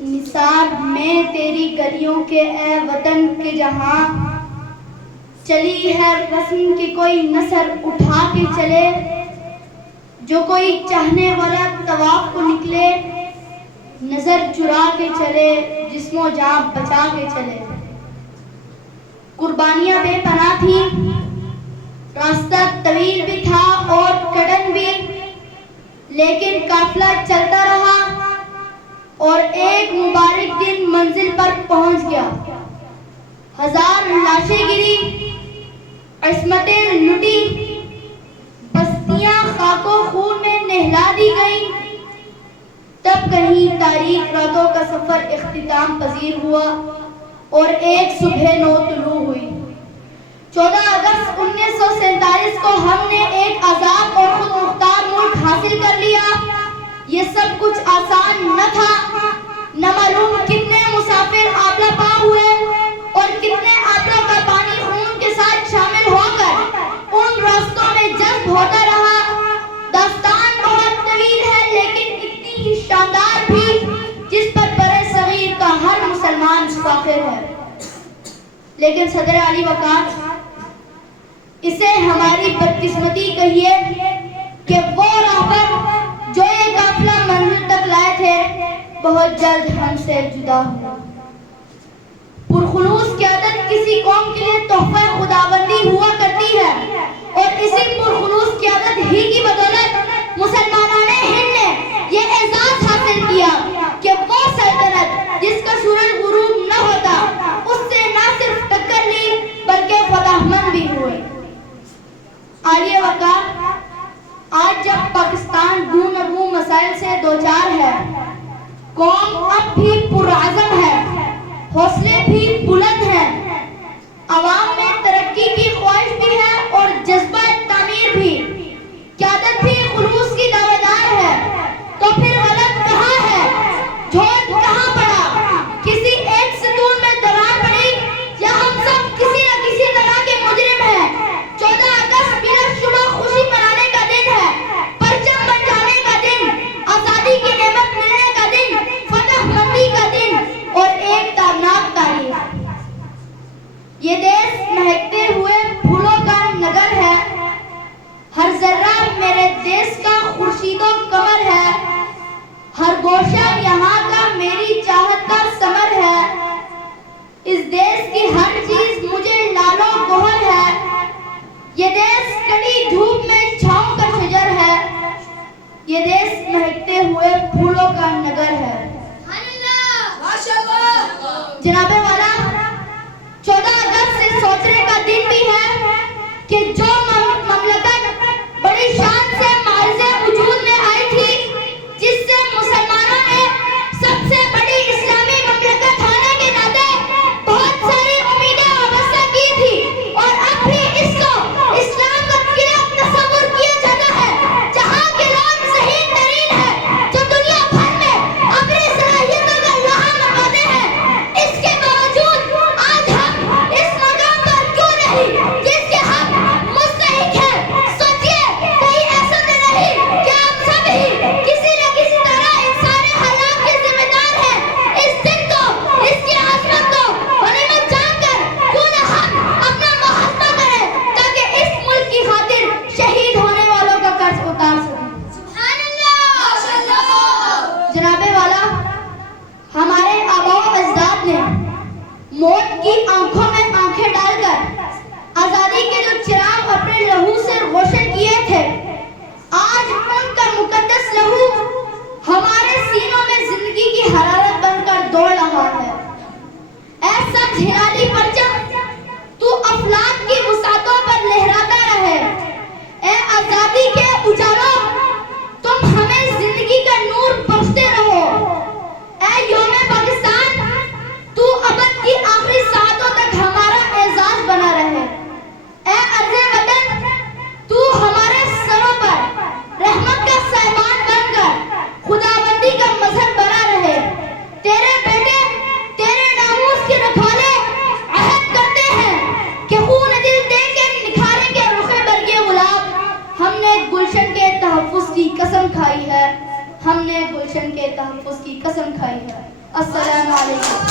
نثار میں تیری گلیوں کے اے وطن کے جہاں چلی ہے رسم کی کوئی نثر اٹھا کے چلے، جو کوئی چاہنے والا طواف کو نکلے نظر چرا کے چلے، جسم و جان بچا کے چلے۔ قربانیاں بے پناہ تھی، راستہ طویل بھی تھا اور کڑن بھی، لیکن قافلہ چلتا رہا اور ایک مبارک دن منزل پر پہنچ گیا۔ ہزار لاشیں گری، عصمتیں لٹی، بستیاں خاک و خون میں نہلا دی گئیں، تب کہیں تاریک راتوں کا سفر اختتام پذیر ہوا اور ایک صبح نو طلوع ہوئی۔ 14 اگست 1947 کو ہم نے ایک آزاد اور خود مختار ملک حاصل کر لیا۔ یہ سب کچھ آسان نہ تھا، نہ معلوم کتنے مسافر آبلہ پا ہوئے اور کتنے آبلوں کا پانی خون کے ساتھ شامل ہو کر ان راستوں میں جذب ہوتا رہا۔ داستان بہت طویل ہے لیکن اتنی ہی شاندار بھی، جس پر برِ صغیر کا ہر مسلمان فاخر ہے۔ لیکن صدر علی وقار، اسے ہماری بدقسمتی کہیے کہ وہ راہبر جو یہ قافلہ منزل تک لائے تھے بہت جلد ہم سے جدا ہوا۔ پرخلوص قیادت کسی قوم کے لیے تحفہ خداوندی ہوا کرتی ہے، اور اسی پرخلوص قیادت ہی کی بدولت مسلمانان ہند نے یہ اعزاز حاصل کیا کہ وہ سلطنت جس کا سورج غروب نہ ہوتا، اس سے نہ صرف ٹکر لی بلکہ فتح مند بھی ہوئے۔ عالیہ وقار، آج جب پاکستان دو نرمو مسائل سے دوچار ہے، قوم اب بھی پرعزم ہے، حوصلے بھی بلند ہیں، عوام میں ترقی کی خواہش بھی ہے اور جذبہ تعمیر بھی، قیادت بھی خلوص کی دعویدار ہے، تو پھر غلط کہاں ہے، جھوٹ کہاں پڑا؟ کسی ایک ستون میں درار پڑی یا ہم سب کسی نہ کسی طرح کے مجرم ہیں؟ 14 اگست بلا شبہ خوشی منانے کا دن ہے، پرچم بن جانے کا دن، آزادی کی نعمت ملنے کا دن، فتح مندی کا دن اور ایک تابناک تاریخ۔ یہ دیش مہکتے ہوئے پھولوں کا نگر ہے، ہر ذرہ میرے دیش کا خورشید و قمر ہے، ہر گوشہ یہاں کا میری چاہت کا ثمر ہے، اس دیش کی ہر چیز مجھے لال و گوہر ہے، یہ دیش کڑی دھوپ میں چھاؤں کا شجر ہے، یہ دیش مہکتے ہوئے پھولوں کا نگر ہے۔ جناب والا، 14 اگست سے سوچنے کا دن بھی ہے کہ جو مملکت بڑی شان سے معرض وجود میں آئی تھی، جس سے مسلمانوں نے سب سے بڑی اسلامی مملکت ہونے کے ناطے بہت ساری امیدیں وابستہ کی تھی، اور اب بھی اس کو اسلام کا قلعہ تصور کیا جاتا ہے، جہاں کے لوگ ذہین ترین ہیں، جو دنیا بھر میں اپنی صلاحیتوں کا لوہا منواتے ہیں۔ اس کے باوجود آج ہم اس مقام پر کیوں نہیں جس کے ہم مستحق ہیں؟ سوچئے کہیں ایسا تو نہیں کہ ہم سب ہی کسی نہ کسی طرح ان سارے حالات کے ذمہ دار ہیں؟ اس دن کو، اس کی عظمت کو غنیمت جان کر کیوں نہ ہم اپنا محاسبہ کریں تاکہ اس ملک کی خاطر شہید ہونے والوں کا قرض اتار سکیں۔ جناب والا، ہمارے آباء و اجداد نے موت کی آنکھوں میں آنکھیں ڈال کر آزادی کے جو چراغ اپنے لہو سے روشن کیے تھے، آج ان کا مقدس لہو ہمارے سینوں میں زندگی کی حرارت بن کر دوڑ رہا ہے۔ اے سبز ہلالی پرچم، تو افلاک کی وسعتوں پر لہراتا رہے۔ اے آزادی کے اجالوں، تم ہمیں زندگی کا نور بخشتے رہو۔ اے یوم پاکستان، تو ابد کی آخری ساعتوں تک ہمارا اعزاز بنا رہے۔ اے ارض وطن، تو ہمارے سروں پر رحمت کا سائبان بن کر خداوندی کا مظہر بنا رہے۔ تیرے بیٹے تیرے ناموس کے رکھوالے عہد کرتے ہیں کہ خون دل دے کے نکھاریں گے رخ برگ گلاب۔ ہم نے گلشن کے تحفظ کی قسم کھائی ہے، ہم نے گلشن کے تحفظ کی قسم کھائی ہے۔ السلام علیکم.